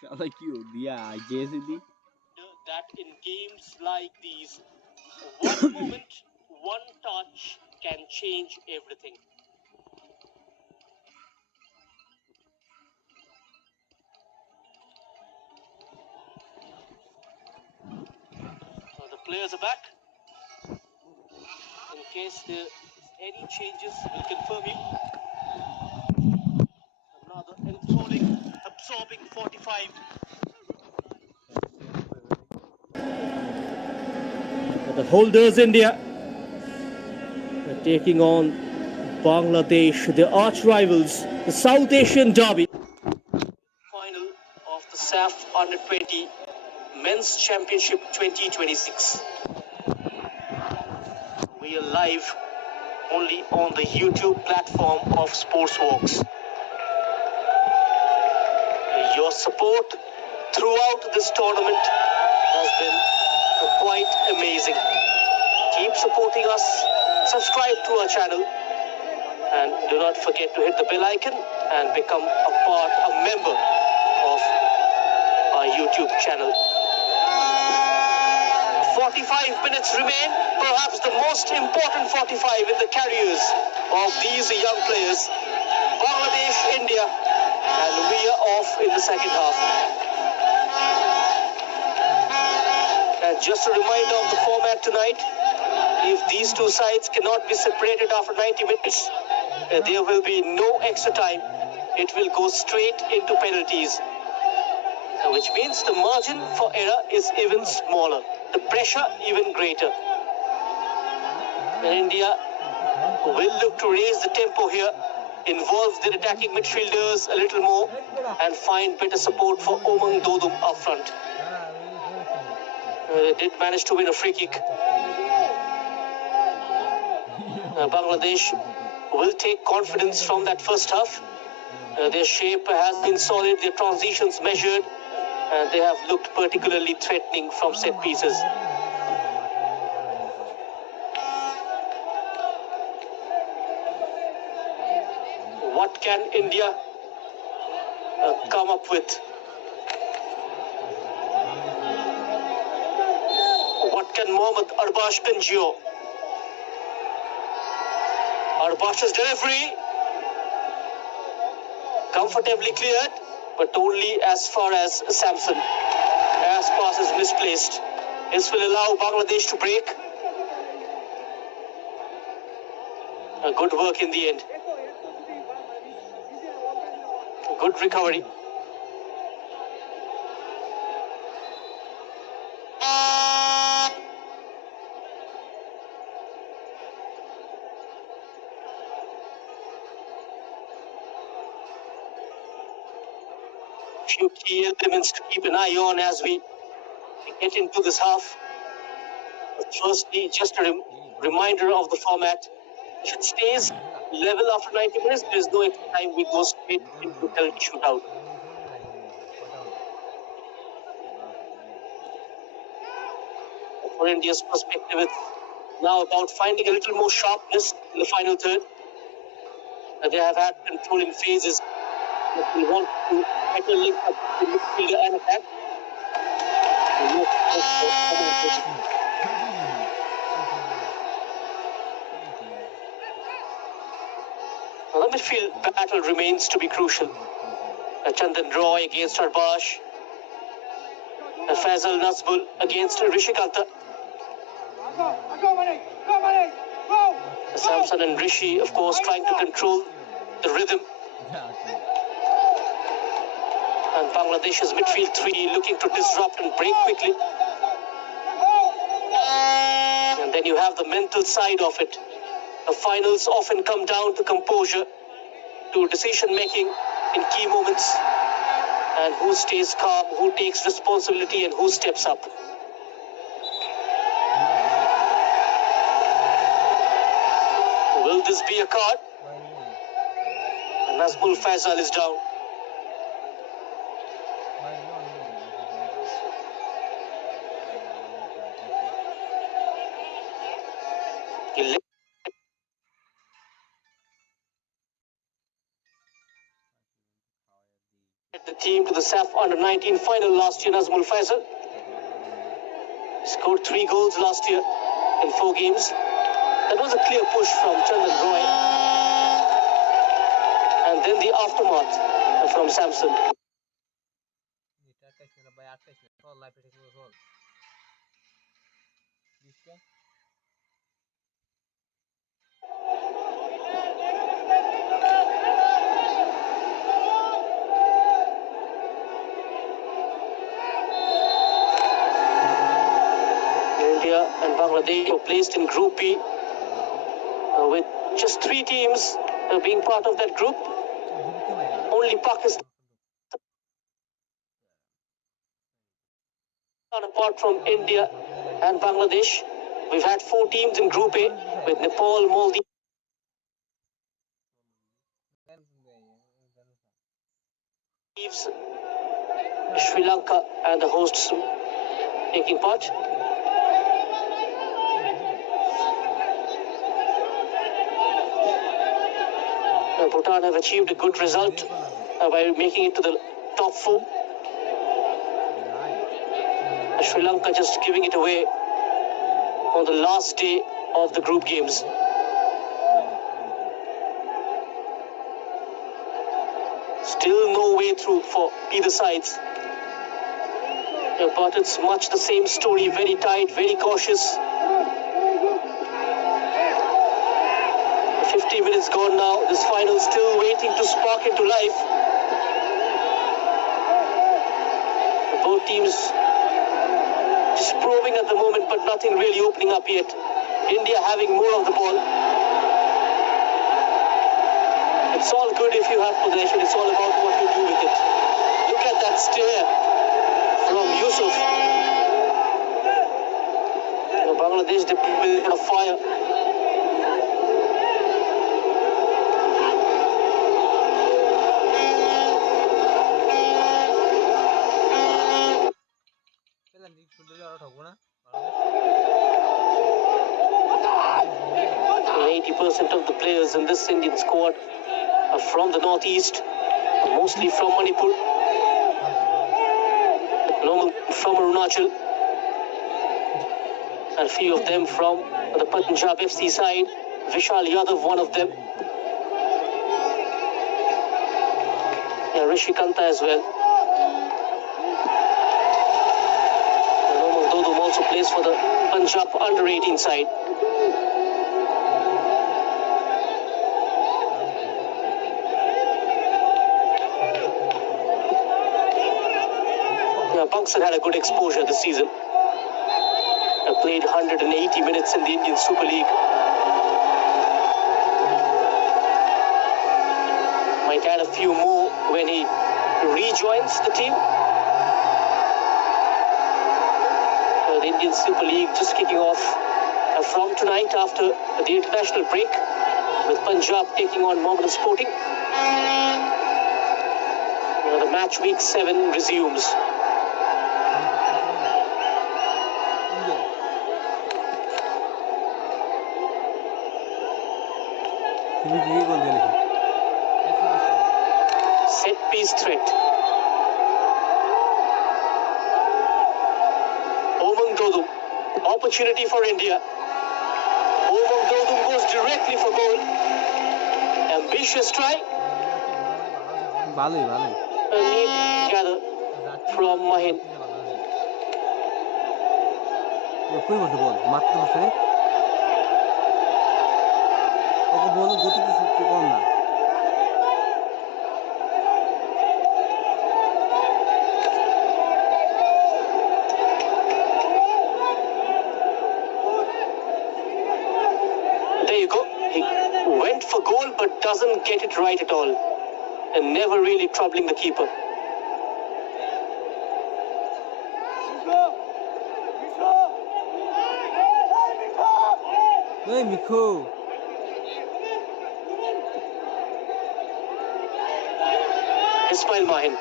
चलो क्यों दिया जैसे दी That in games like these, one moment, one touch can change everything. So the players are back. In case there is any changes, we'll confirm you. Another enthralling, absorbing 45. The holders India are taking on Bangladesh, the arch rivals, the South Asian derby. Final of the SAF Under 20 Men's Championship 2026. We are live only on the YouTube platform of Sportswalks. Your support throughout this tournament has been quite amazing. Keep supporting us, subscribe to our channel, and do not forget to hit the bell icon and become a member of our YouTube channel. 45 minutes remain, perhaps the most important 45 in the careers of these young players. Bangladesh, India, and we are off in the second half. And just a reminder of the format tonight, if these two sides cannot be separated after 90 minutes, there will be no extra time. It will go straight into penalties, which means the margin for error is even smaller, the pressure even greater. And India will look to raise the tempo here, involve their attacking midfielders a little more, and find better support for Omang Dodum up front. They did manage to win a free kick. Bangladesh will take confidence from that first half. Their shape has been solid, their transitions measured, and they have looked particularly threatening from set pieces. What can India come up with? What can Mohammad Arbash conjure? Arbash's delivery comfortably cleared, but only as far as Samson. As pass is misplaced. This will allow Bangladesh to break. A good work in the end. Good recovery. Few key elements to keep an eye on as we get into this half. Firstly, just a reminder of the format. If it stays level after 90 minutes, there is no extra time. We go straight into penalty shootout. For India's perspective, it's now about finding a little more sharpness in the final third. They have had controlling phases, but we want to better link up the midfielder and attack. The midfield battle remains to be crucial. Chandan Roy against Arbash. Faisal Nazmul against Rishi Kanta. Samson and Rishi, of course, trying to control the rhythm. And Bangladesh's midfield three looking to disrupt and break quickly. And then you have the mental side of it. The finals often come down to composure, to decision making in key moments, and who stays calm, who takes responsibility, and who steps up. Will this be a card? Nazmul Faisal is down. The team to the SAF Under-19 final last year, Nazmul Faisal. Scored 3 goals last year in 4 games. That was a clear push from Chandan Roy. And then the aftermath from Samson. India and Bangladesh were placed in Group B with just 3 teams being part of that group. Only Pakistan, apart from India and Bangladesh. We've had 4 teams in Group A with Nepal, Maldives, Sri Lanka and the hosts taking part. Bhutan have achieved a good result by making it to the top 4. Sri Lanka just giving it away on the last day of the group games. Still no way through for either sides. But it's much the same story, very tight, very cautious. 50 minutes gone now, this final still waiting to spark into life. Both teams just probing at the moment, but nothing really opening up yet. India having more of the ball. It's all good if you have possession, it's all about what you do with it. Look at that stare from Yusuf. Bangladesh deployed a fire. And 80% of the players in this Indian squad are from the northeast, mostly from Manipur, from Arunachal, and a few of them from the Punjab FC side. Vishal Yadav, one of them. Yeah, Rishi Kanta as well. And Dodum also plays for the Punjab under-18 side. Buxar had a good exposure this season. Played 180 minutes in the Indian Super League. Might add a few more when he rejoins the team. The Indian Super League just kicking off from tonight after the international break, with Punjab taking on Mohammedan Sporting. The match week 7 resumes. Set piece threat. Omang Dodum. Opportunity for India. Omang Dodum goes directly for goal. Ambitious try. A neat gather from Mahin. There you go. He went for goal but doesn't get it right at all, and never really troubling the keeper. Hey, Mikko. Ismail Mahin.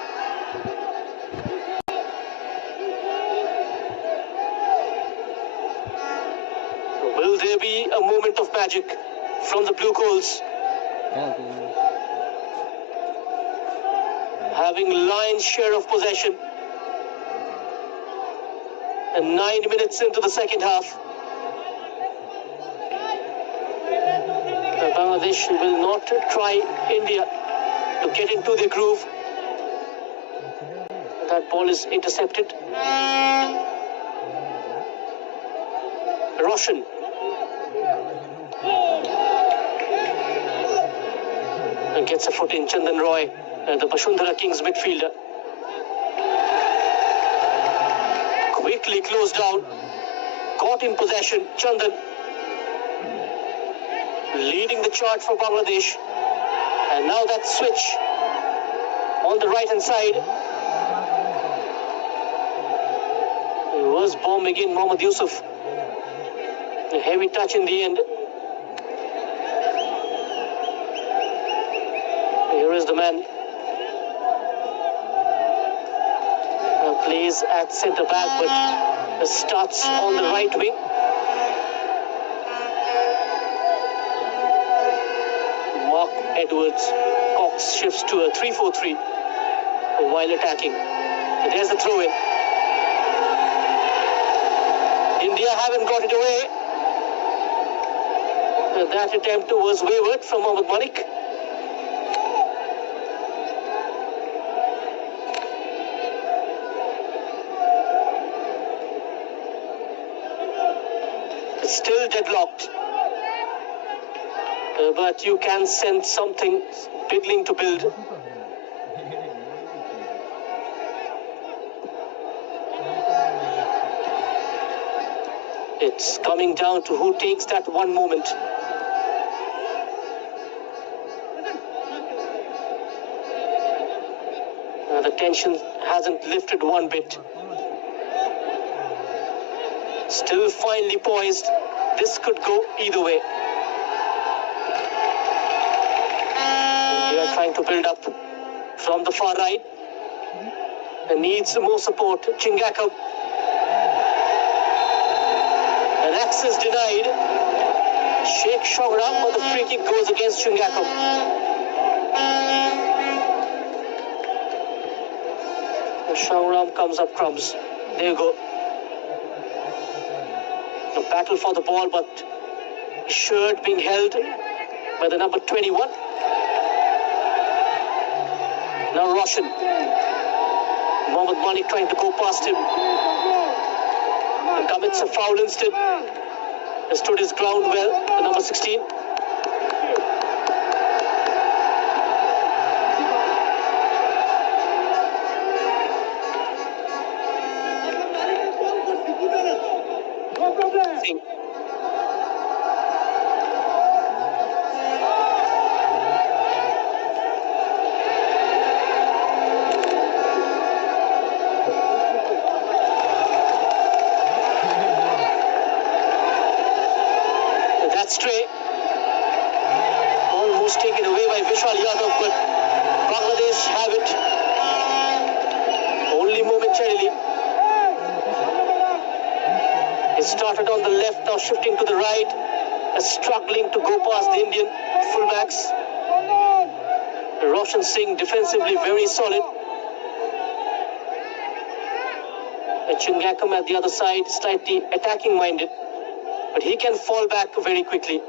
Will there be a moment of magic from the Blue Coals? having lion's share of possession. And 9 minutes into the second half. Bangladesh will not try India to get into the groove. That ball is intercepted. Roshan. And gets a foot in. Chandan Roy, the Bashundhara Kings midfielder. Quickly closed down. Got in possession. Chandan. Leading the charge for Bangladesh. And now that switch on the right hand side. It was bombing in Mohammad Yusuf. A heavy touch in the end. Here is the man. Plays at centre back but starts on the right wing. Mark Edwards. Cox shifts to a 3-4-3 while attacking. And there's the throw in. India haven't got it away. That attempt was wayward from Mohammad Malik. Still deadlocked. But you can sense something beginning to build. It's coming down to who takes that one moment. The tension hasn't lifted one bit. Still finely poised. This could go either way. They are trying to build up from the far right. And needs more support. Chingakam. And access denied. Sheikh Shahram, but the free kick goes against Chingakam. Shahram comes up crumbs. There you go. A battle for the ball, but shirt being held by the number 21. Now Roshan. Mohammad Malik trying to go past him. And commits a foul instead. He stood his ground well, the number 16. Stray. Almost taken away by Vishal Yadav, but Bangladesh have it. Only momentarily. It started on the left, now shifting to the right. Struggling to go past the Indian fullbacks. Roshan Singh defensively very solid. Chingakam at the other side, slightly attacking minded. But he can fall back very quickly.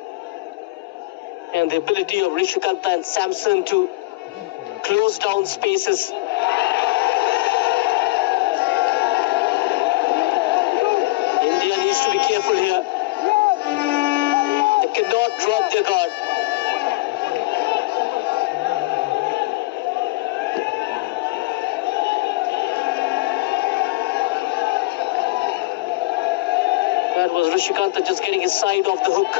And the ability of Rishikanta and Samson to close down spaces. India needs to be careful here. They cannot drop their guard. That was Rishikanta just getting his side off the hook.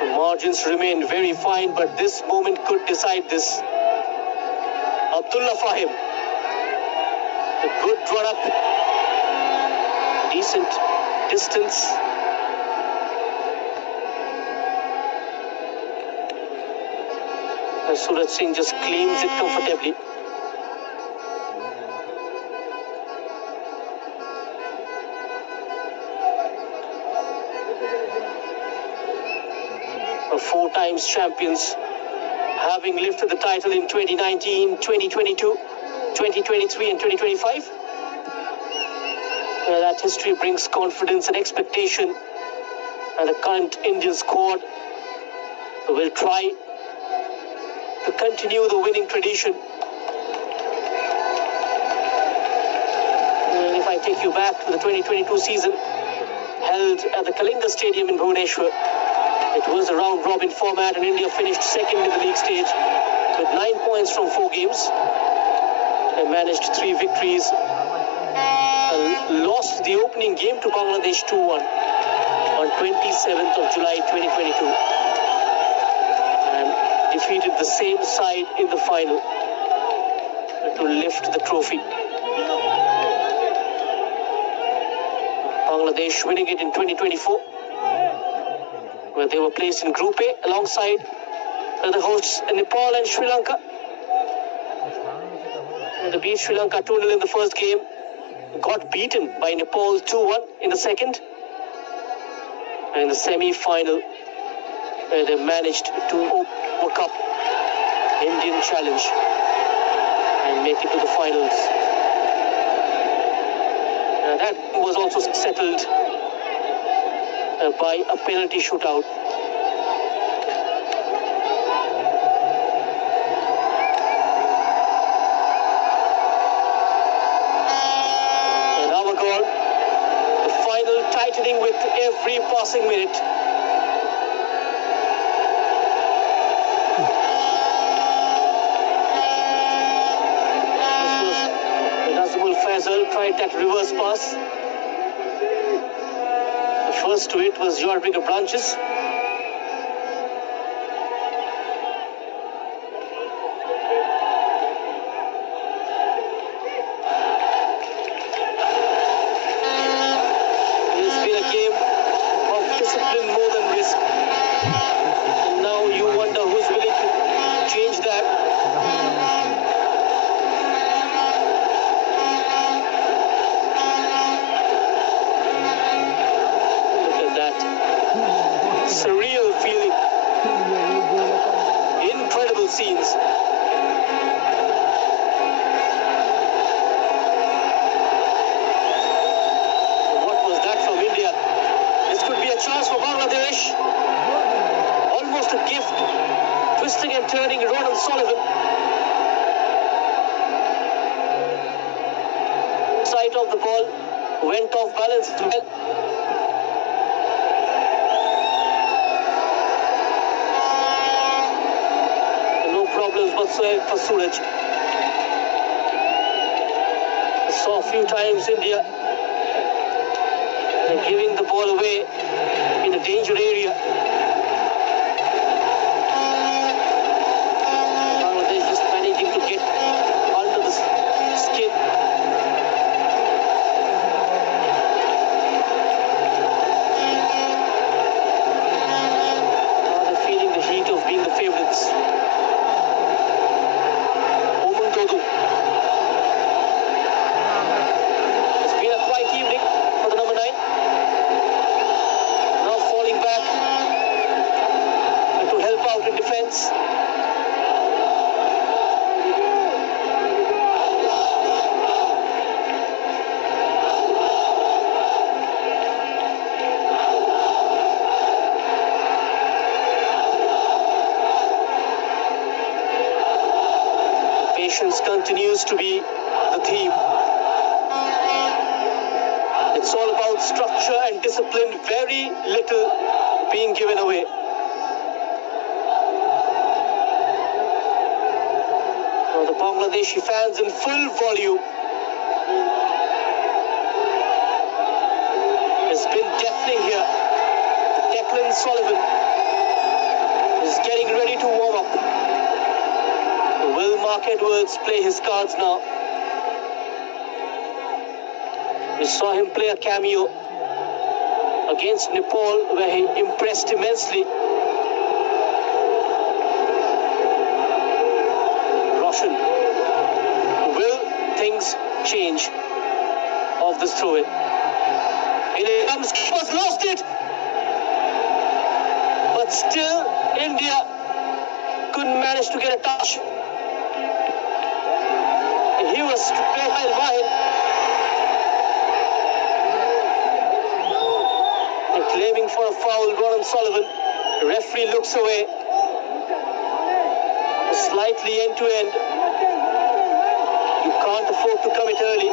The margins remain very fine, but this moment could decide this. Abdullah Fahim. A good run up. Decent distance. Suraj Singh just cleans it comfortably. Four times champions, having lifted the title in 2019, 2022, 2023 and 2025. That history brings confidence and expectation, and the current Indian squad will try to continue the winning tradition. And if I take you back to the 2022 season, held at the Kalinga Stadium in Bhubaneswar, it was a round-robin format, and India finished second in the league stage with 9 points from 4 games. They managed 3 victories, lost the opening game to Bangladesh 2-1 on 27th of July 2022, and defeated the same side in the final to lift the trophy. Bangladesh winning it in 2024, where they were placed in Group A alongside the hosts Nepal and Sri Lanka. And they beat Sri Lanka 2-0 in the first game, got beaten by Nepal 2-1 in the second. And in the semi-final, they managed to overcome Indian challenge and make it to the finals. That was also settled by a penalty shootout. And our goal, the final tightening with every passing minute. Faisal tried that reverse pass. The first to it was Jordiger Branches. It's been a game of discipline more than risk. And now you wonder who's willing to change that. Surreal feeling, incredible scenes. What was that from India? This could be a chance for Bangladesh. Almost a gift, twisting and turning Ronan Sullivan. Side of the ball went off balance to well. Problems whatsoever for Suraj. I saw a few times India giving the ball away in a danger area. Bangladesh just managing to get under the skin. Now they're feeling the heat of being the favourites. It's been a quiet evening for the number 9. Now falling back to help out in defence. Patience continues to be the theme. It's all about structure and discipline, very little being given away. Now the Bangladeshi fans in full volume. It's been deafening here. Declan Sullivan is getting ready to warm up. Will Mark Edwards play his cards now? We saw him play a cameo against Nepal, where he impressed immensely. Roshan, will things change of this throw-in? In it comes, was lost it, but still India couldn't manage to get a touch. He was behind Wahid. They're claiming for a foul, Ronan Sullivan. The referee looks away. Slightly end to end. You can't afford to commit early.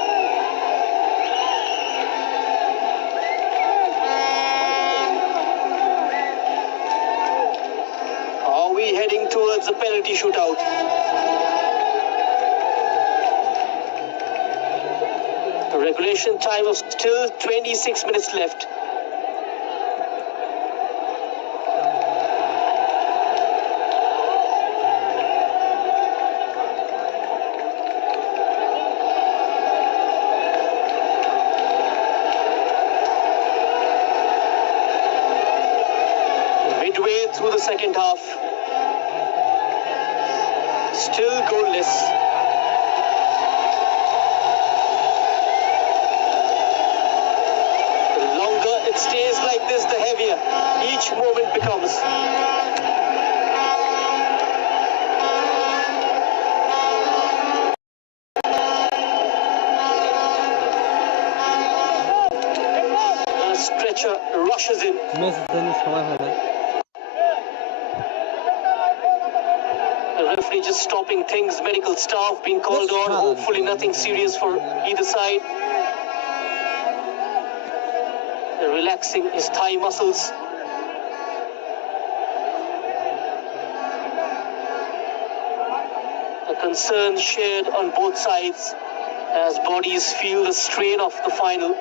Are we heading towards a penalty shootout? The regulation time of still 26 minutes left. Midway through the second half. Still goalless. The longer it stays like this, the heavier each moment becomes. A stretcher rushes in. The referee just stopping things. Medical staff being called on. Hopefully nothing serious for either side. They're relaxing his thigh muscles. A concern shared on both sides as bodies feel the strain of the final.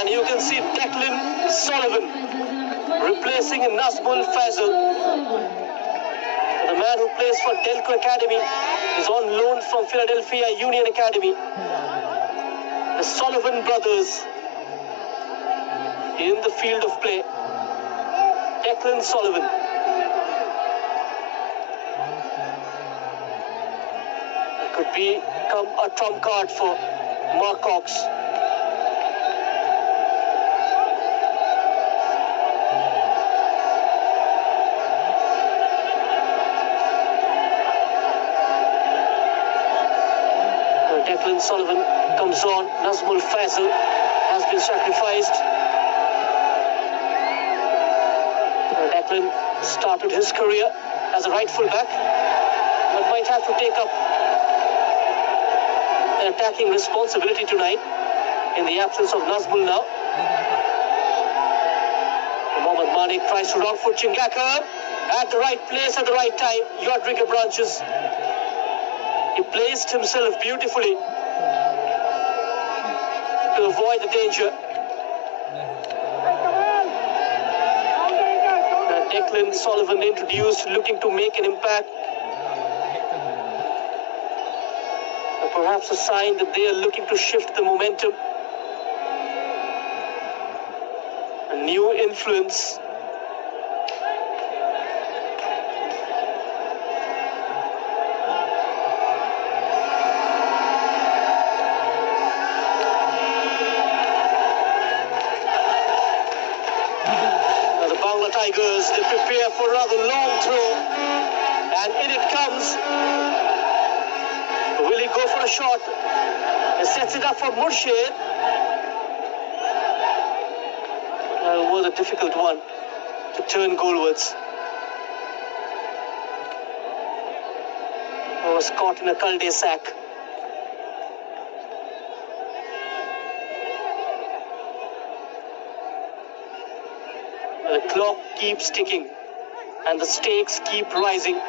And you can see Declan Sullivan replacing Nazmul Fazal. The man who plays for Delco Academy is on loan from Philadelphia Union Academy. The Sullivan brothers in the field of play. Declan Sullivan. It could become a trump card for Mark Cox. Declan Sullivan comes on. Nazmul Fazal has been sacrificed. Declan started his career as a right full-back, but might have to take up an attacking responsibility tonight in the absence of Nazmul now. Mohammad Manik tries to round foot Chingaka at the right place at the right time. Yodrika Branches. He placed himself beautifully to avoid the danger. Declan Sullivan introduced, looking to make an impact. Perhaps a sign that they are looking to shift the momentum. A new influence. Tigers, they prepare for another long throw, and in it comes. Will he go for a shot? He sets it up for Murshid. It was a difficult one to turn goalwards. He was caught in a cul-de-sac. The clock keeps ticking and the stakes keep rising. The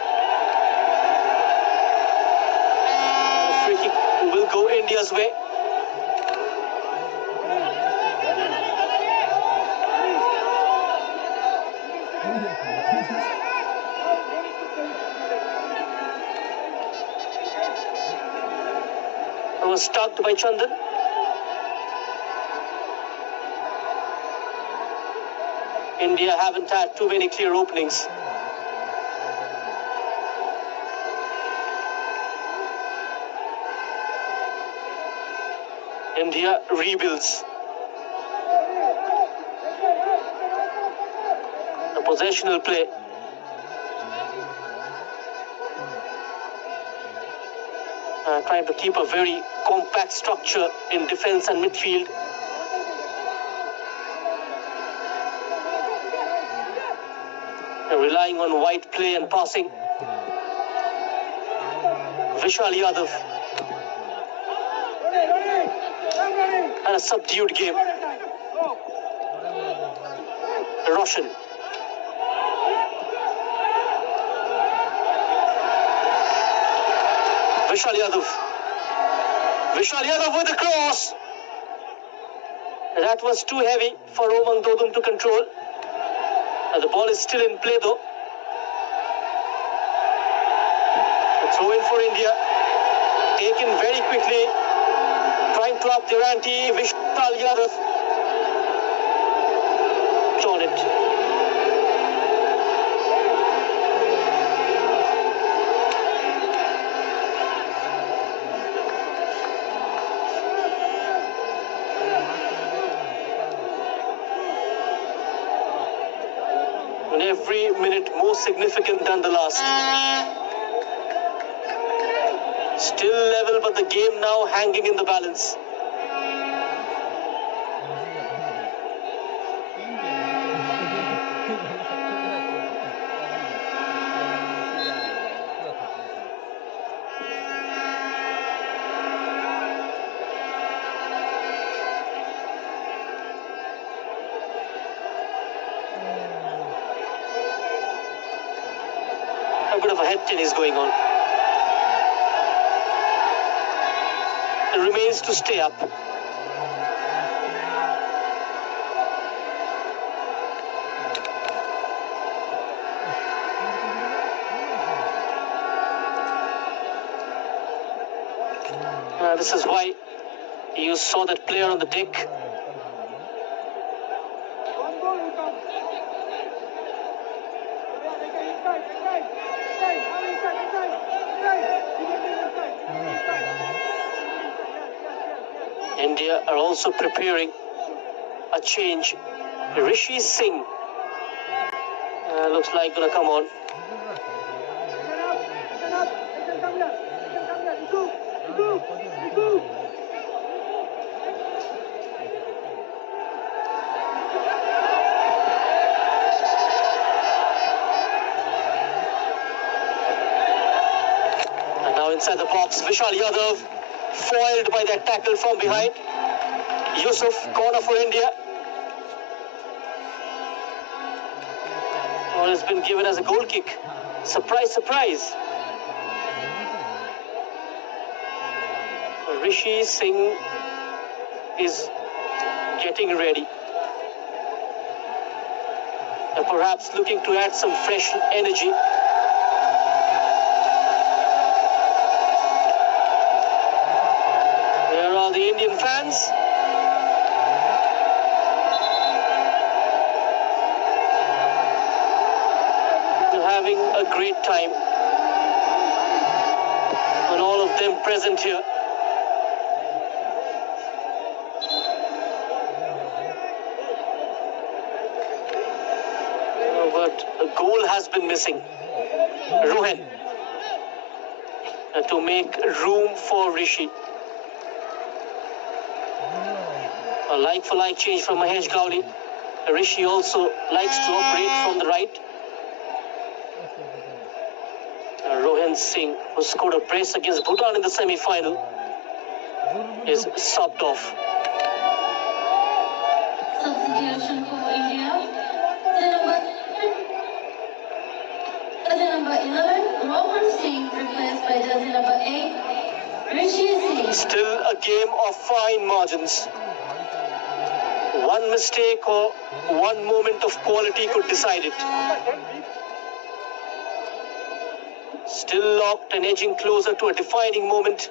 free kick will go India's way. It was tugged by Chandan. India haven't had too many clear openings. India rebuilds. The possessional play. Trying to keep a very compact structure in defense and midfield. Relying on wide play and passing. Vishal Yadav. And a subdued game. Roshan. Vishal Yadav. Vishal Yadav with the cross. That was too heavy for Roman Dodum to control. And the ball is still in play though. A throw in for India. Taken very quickly. Trying to up their ante. Vishal Yadav. On it. And every minute more significant than the last. Still level, but the game now hanging in the balance. A bit of a head tennis going on. It remains to stay up. This is why you saw that player on the deck. India are also preparing a change. Rishi Singh looks like gonna come on. And now inside the box, Vishal Yadav foiled by that tackle from behind. Yusuf, corner for India. Ball has been given as a goal kick. Surprise, surprise. Rishi Singh is getting ready. And perhaps looking to add some fresh energy. There are the Indian fans. They're having a great time. And all of them present here. But a goal has been missing. Rohan to make room for Rishi. A like-for-like change from Mahesh Gowdy. Rishi also likes to operate from the right. Rohan Singh, who scored a brace against Bhutan in the semi-final, is subbed off. Substitution for India. Jersey number 11, Rohan Singh, replaced by jersey number 8, Rishi Singh. Still a game of fine margins. One mistake or one moment of quality could decide it. Still locked and edging closer to a defining moment.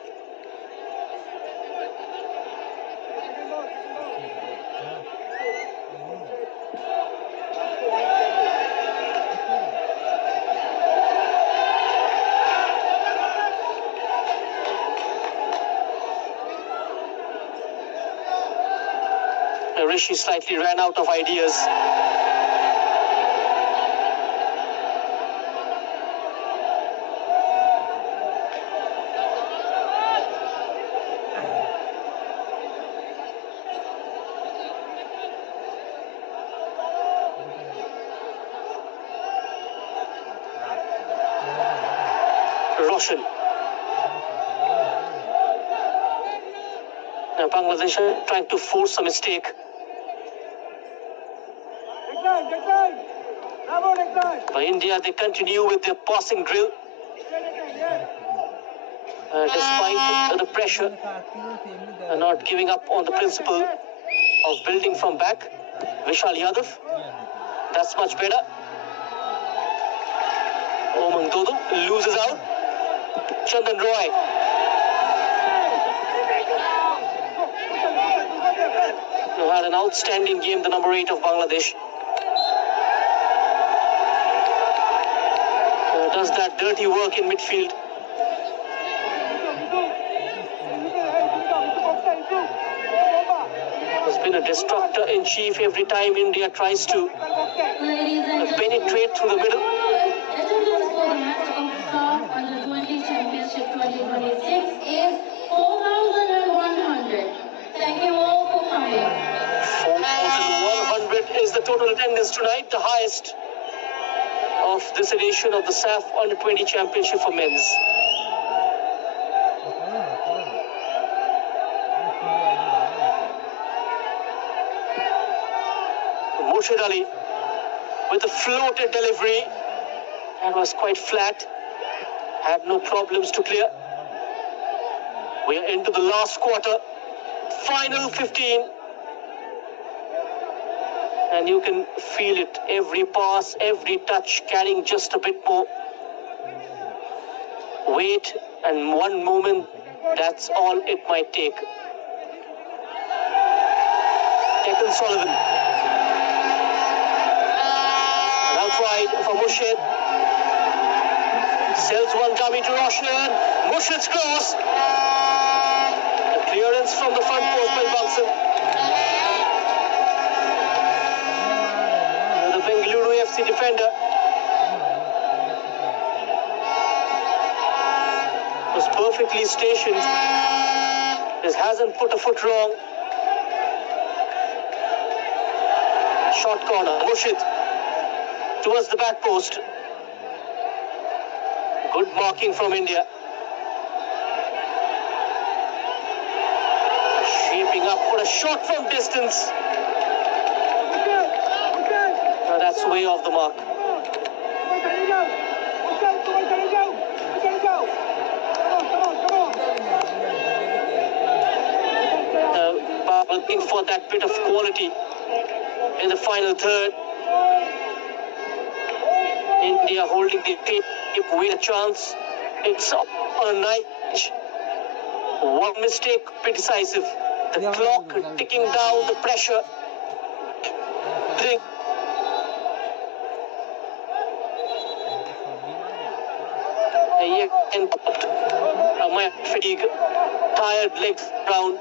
Rishi slightly ran out of ideas. Roshan. Now Bangladesh are trying to force a mistake. By India, they continue with their passing drill. Despite the pressure, not giving up on the principle of building from back. Vishal Yadav, that's much better. Omang Dodo loses out. Chandan Roy. Who had an outstanding game, the number 8 of Bangladesh. Does that dirty work in midfield. Has been a destructor in chief every time India tries to penetrate through the middle. Attendance for the match of SAF Under-20 Championship 2026 is 4,100. Thank you all for coming. 4,100 is the total attendance tonight, the highest of this edition of the SAF Under-20 Championship for men's. Murshid Ali with a floated delivery. That was quite flat. Had no problems to clear. We are into the last quarter. Final 15. And you can feel it. Every pass, every touch carrying just a bit more weight and one moment. That's all it might take. Declan Sullivan. Outside for Murshid. Sells one dummy to Roshan. Murshid's cross. A clearance from the front post by Balsan. The Bengaluru FC defender was perfectly stationed. Just hasn't put a foot wrong. Short corner. Murshid towards the back post. Good marking from India. Shaping up for a shot from distance. Now that's way off the mark. Looking for that bit of quality in the final third. India holding the tape with a chance. It's up on a night. One mistake, be decisive. The clock ticking down, the pressure. And my fatigue, tired legs round.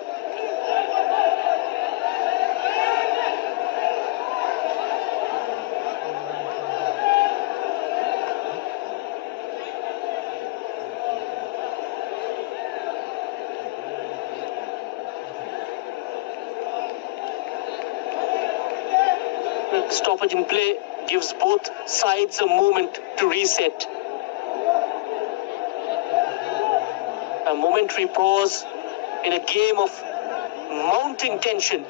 Stoppage in play gives both sides a moment to reset. A momentary pause in a game of mounting tension.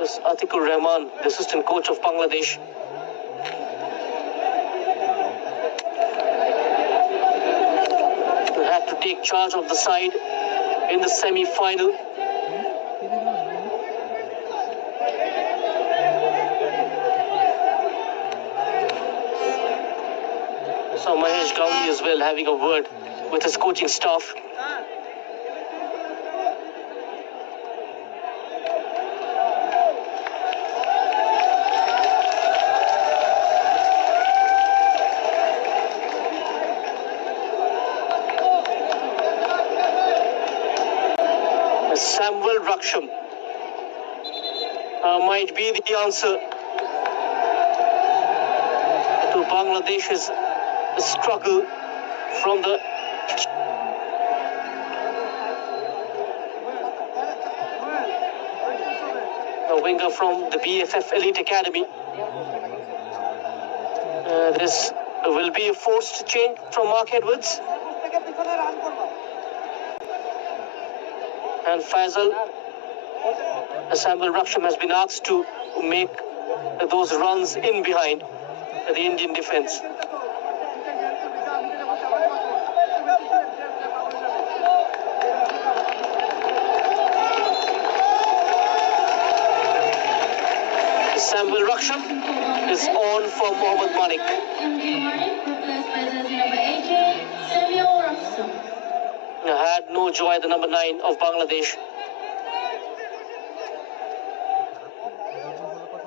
This is Atikur Rahman, the assistant coach of Bangladesh. To take charge of the side in the semi-final. So Mahesh Gowdy as well having a word with his coaching staff. Samuel Raksham might be the answer to Bangladesh's struggle from the winger from the BFF Elite Academy. This will be a forced change from Mark Edwards. And Faisal, Samuel Raksham has been asked to make those runs in behind the Indian defence. Samuel Raksham is on for Mohammad Malik. MD Malik replaced by jersey number 18, Samuel Raksham. Had no joy, the number 9 of Bangladesh.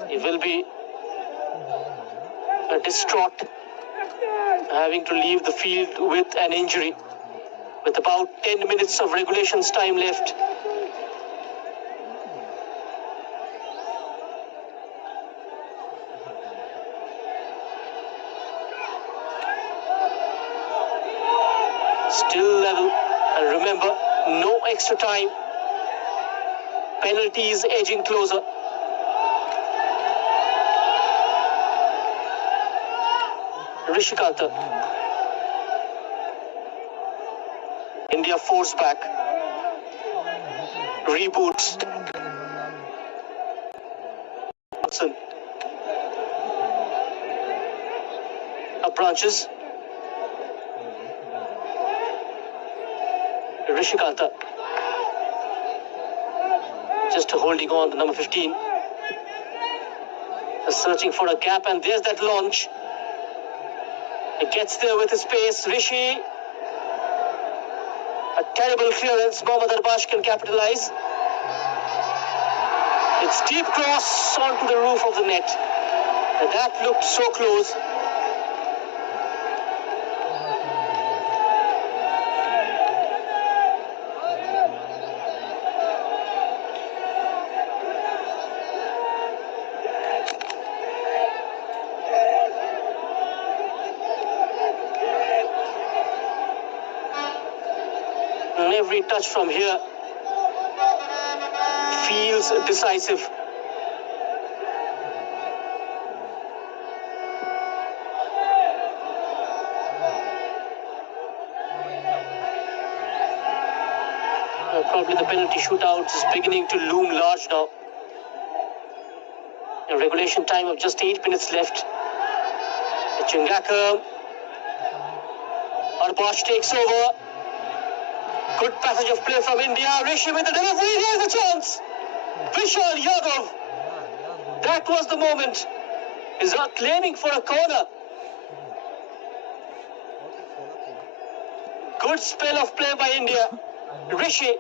He will be distraught, having to leave the field with an injury, with about 10 minutes of regulations time left. Still level, and remember, no extra time. Penalties edging closer. Rishikanta. India force back. Reboots. Watson. Up branches. Rishikanta. Just holding on, the number 15. Searching for a gap, and there's that launch. He gets there with his pace. Rishi. A terrible clearance. Mohammad Arbash can capitalize. It's deep cross onto the roof of the net. And that looked so close. Every touch from here feels decisive. Probably the penalty shootout is beginning to loom large now. A regulation time of just 8 minutes left. Chingaka. Arbash takes over. Good passage of play from India. Rishi with the delivery. Here's the chance. Vishal Yadav. That was the moment. Is claiming for a corner. Good spell of play by India. Rishi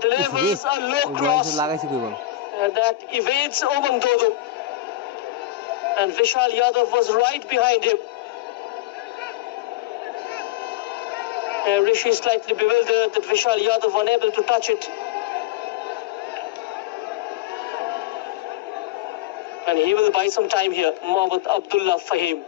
delivers a low cross that evades Omang Dodo. And Vishal Yadav was right behind him. Rishi slightly bewildered that Vishal Yadav unable to touch it. And he will buy some time here. Mohammad Abdullah Fahim.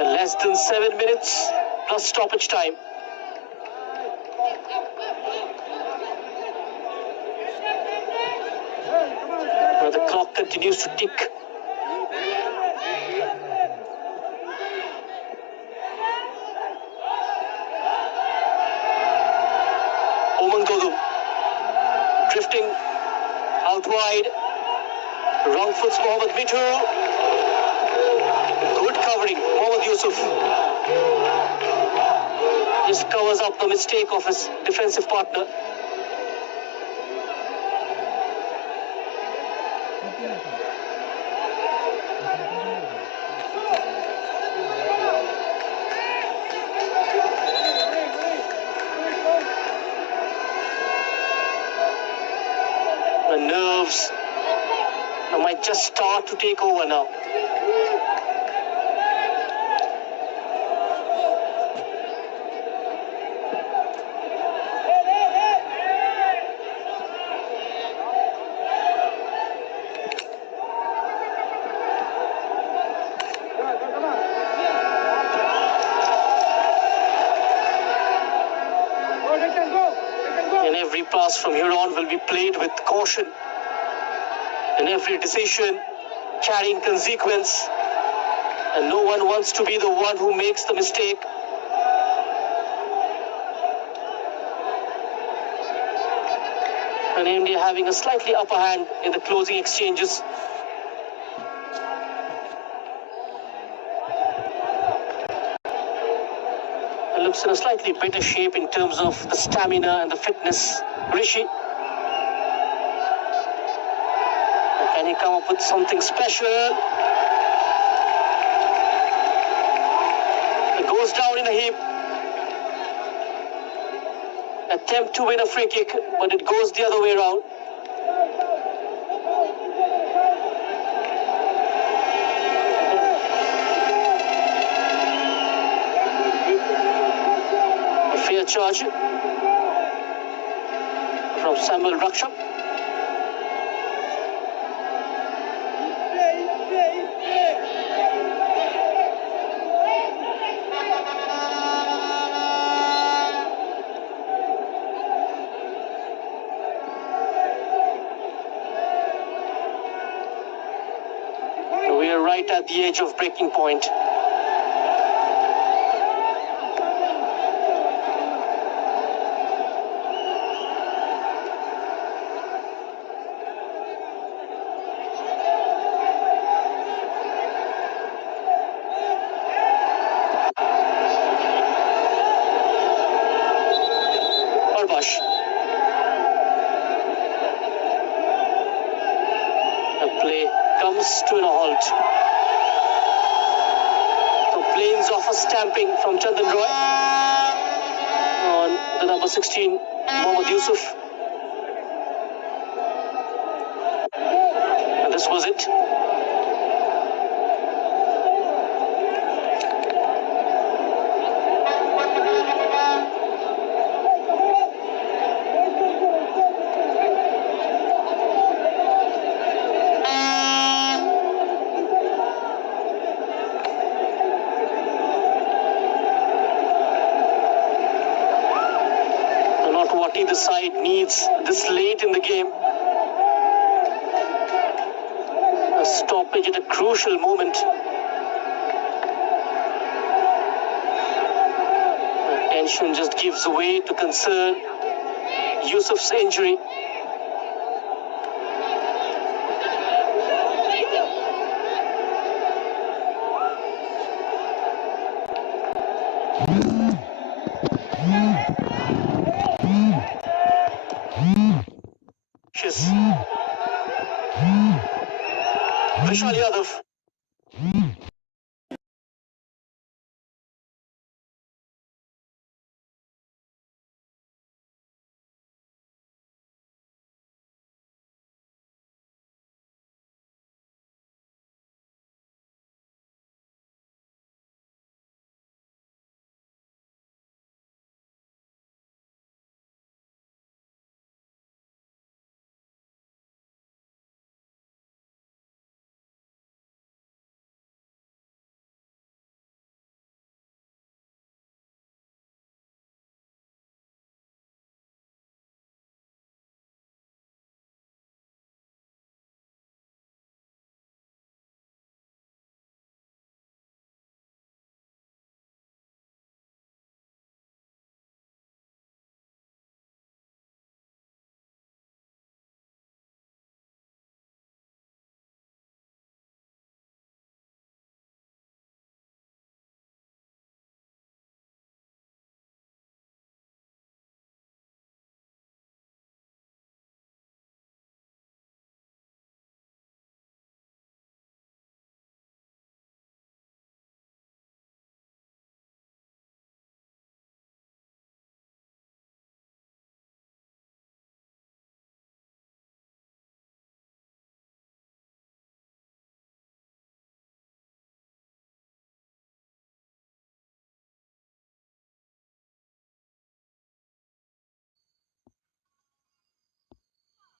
Less than 7 minutes plus stoppage time. Well, the clock continues to tick. Omang Dodo drifting out wide. Wrong foot's Mohammad Mithu. Good covering, Mohammad Yusuf. Just covers up the mistake of his defensive partner. moves might just start to take over now. And every pass from here on will be played with caution. And every decision carrying consequence. And no one wants to be the one who makes the mistake. And India having a slightly upper hand in the closing exchanges. It looks in a slightly better shape in terms of the stamina and the fitness. Rishi. Can he come up with something special? It goes down in a heap. Attempt to win a free kick, but it goes the other way around. A fair charge from Samuel Rakshak. We are right at the edge of breaking point. Parbash. The play comes to a halt. Complains of a stamping from Chandan Roy on the number 16, Mohammad Yusuf. And this was it. What either side needs this late in the game. A stoppage at a crucial moment. The tension just gives way to concern. Yusuf's injury. Vishal Yadav.